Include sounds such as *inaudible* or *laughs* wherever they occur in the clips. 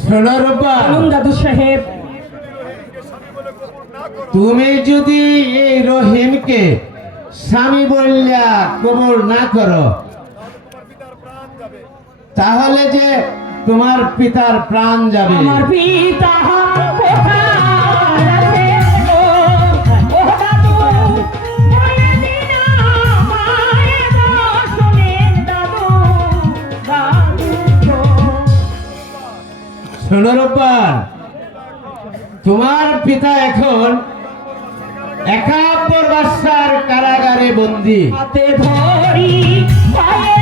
শোনো রূপা বলুন দাদু সাহেব। তুমি যদি এই রহিমকে স্বামী বললা কবর না করো তাহলে যে তোমার পিতার প্রাণ যাবে। আমার পিতা তোমার পিতা এখন একাত্তর বর্ষার কারাগারে বন্দী। ধরি পায়ে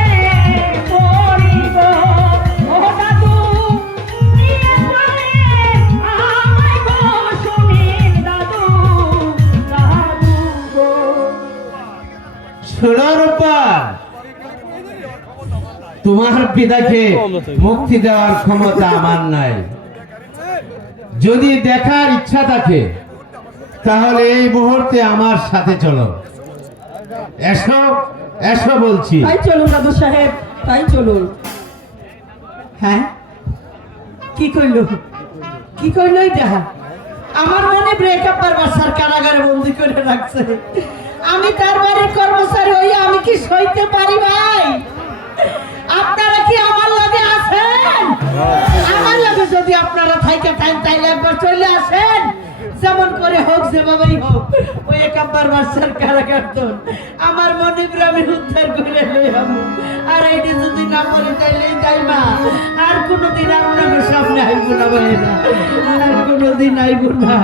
তোমার পিতাকে মুক্তি দেওয়ার ক্ষমতা আমার নাই। যদি দেখার ইচ্ছা থাকে, তাহলে এই মুহূর্তে আমার সাথে চলো। এসো এসো বলছি। তাই চলুন, দাদু সাহেব, তাই চলুন। হ্যাঁ? কি কইল? কি কইল এটা আমার মনে ব্রেকআপ করবার স্যার কারাগারে বন্দি করে রাখছে। আমি তার বাড়ির কর্মচারী হই আমি কি সইতে পারি ভাই? আমার লগে যদি আপনারা থাইকে টাইম তাইলে একবার চলে আসেন, যেমন করে হোক যেভাবেই হোক, ওই একাম্বার বাসার কারাগারতন আমার মনে আমি উদ্ধার করে লই আর এইটি যদি না পড়ে তাইলে যাই মা। আর কোনোদিন আপনাদের সামনে আইব না ভাইরা আর কোনোদিন আইব না।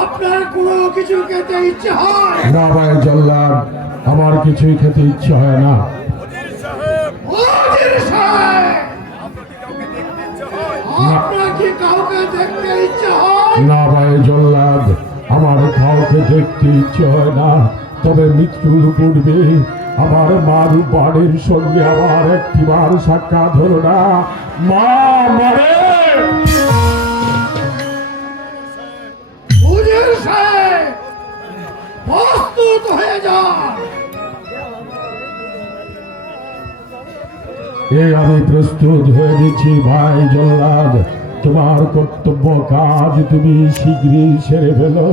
আপনার কোনো কিছু খেতে ইচ্ছে হয়। না ভাই জল্লাদ আমার কিছুই খেতে ইচ্ছে হয় না। মুদির সাহেব। আপনার কি কাউকে দেখতে ইচ্ছে হয়? না ভাই জল্লাদ আমার কাউকে দেখতে ইচ্ছে হয় না। তবে মৃত্যুর পূর্বে আমার মার বাড়ির সঙ্গে আমার একটিবার সাক্ষাৎ হলো না। মা মারে! সাহেব প্রস্তুত হয়ে যান। আমি প্রস্তুত হয়ে গেছি ভাই জল্লাদ। তোমার কর্তব্য কাজ তুমি শীঘ্রই সেরে ফেলো।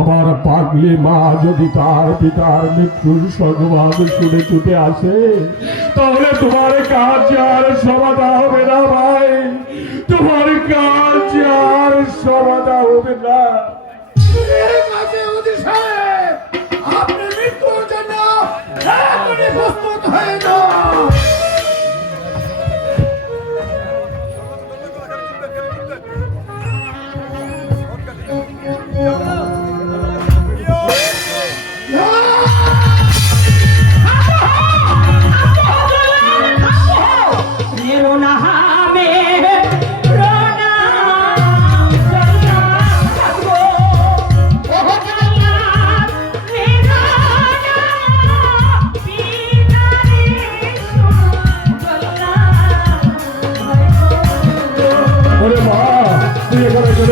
আমার পাগলি মা যদি তার পিতার মৃত্যুর সংবাদ শুনে ছুটে আসে, তাহলে তোমার কাজ আর সমাধা হবে না ভাই। তোমার কাজ আর সমাধা হবে না। সাহেব আপনি মৃত্যুর জন্য প্রস্তুত হয়ে যান।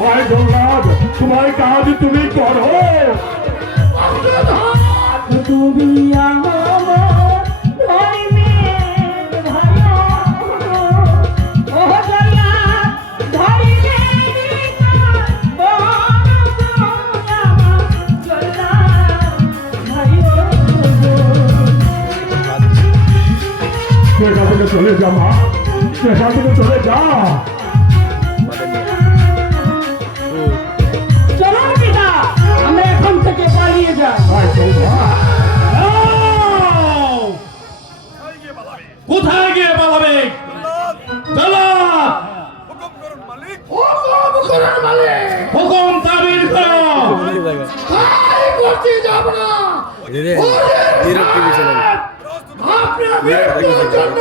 ভাই জল্লাদ তোমার কাজ তুমি করো। তুমি আমার থেকে চলে যা মা। থেকে চলে যা। কোথায় গিয়ে পালাবে হুকুম তাবির করো করতে যাব না নীরব টিভি চ্যানেল আপনাদের জন্য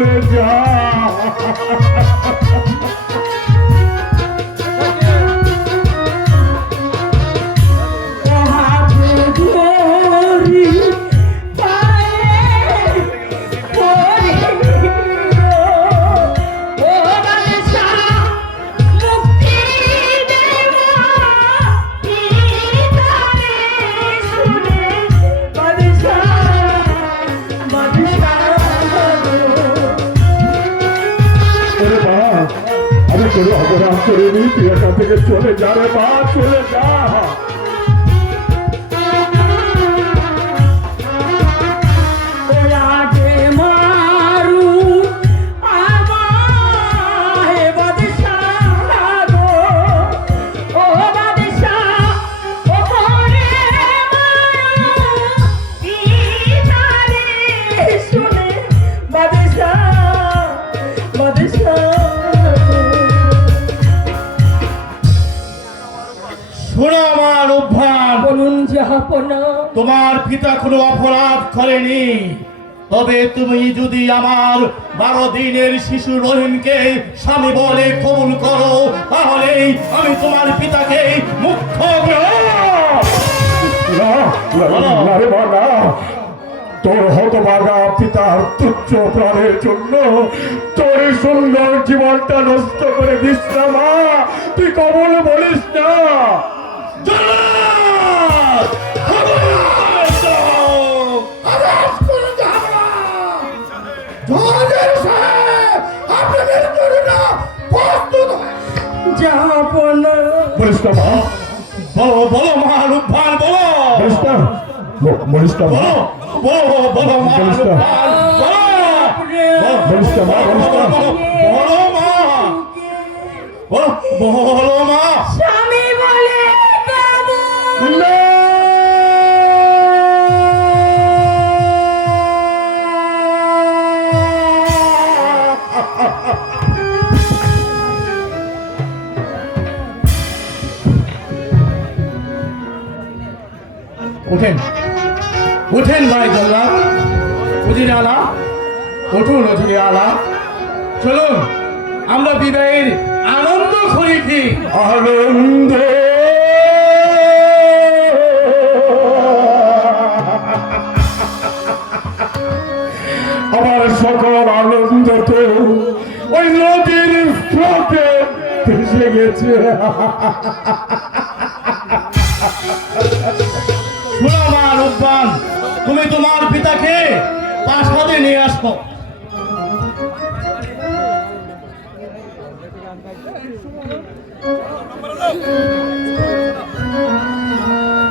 চলে যা কোনো অপরাধ করিনি তুই এখান থেকে চলে যা রে মা চলে যা। তোমার পিতা কোনো অপরাধ করেনি তবে তুমি যদি আমার বারো দিনের শিশু রহিমকে স্বামী বলে কবুল করো তাহলে আমি তোমার পিতাকে মুখ্য। তোর হতভাগা পিতার তুচ্ছ প্রাণের জন্য তোর সুন্দর জীবনটা নষ্ট করে দিস না মা তুই কবল বলিস না জাহাপনা বলিস না মা বলো বলো। মহারূপান বলো বলিস না বলিস না মা বলো বলো বলো। বলো বলিস না মা বলিস না বলো মা বলো বলো মা উঠেন ভাই জল্লাদ উজির আলা উঠুন উজির আলা চলুন, আমরা বিদায়ের আনন্দ করি কি? আনন্দ। আমার সকল আনন্দ তো ওই নদীর স্রোতে ভেসে গেছে। তুমি তোমার পিতাকে প্রাসাদে নিয়ে আসতো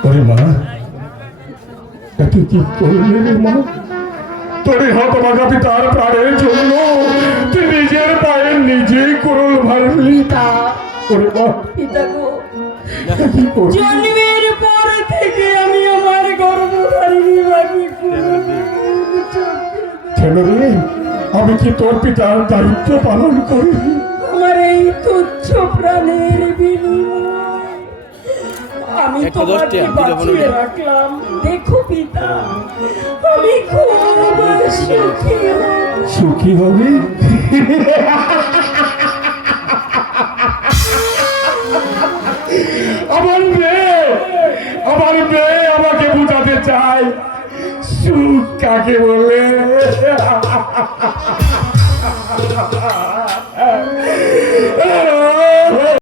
ওরে মা এত কি করলি রে মা? তোর হতভাগা পিতার প্রাণের জন্য তুই নিজের পায়ে নিজেই করল ভাবলি তা ওরে মা পিতা গো জন্মের পর থেকে আমি আমার গর্ভধারিণী ছেলে রে আমি কি তোর পিতার দায়িত্ব পালন করি? আমার এই তুচ্ছ প্রাণের আমি তোমাকে বাঁচিয়ে রাখলাম। দেখো পিতা আমি খুব সুখী সুখী হবি? আমার মেয়ে আমার মেয়ে আমাকে বুঝে চাই সুখ কাকে বলে *laughs*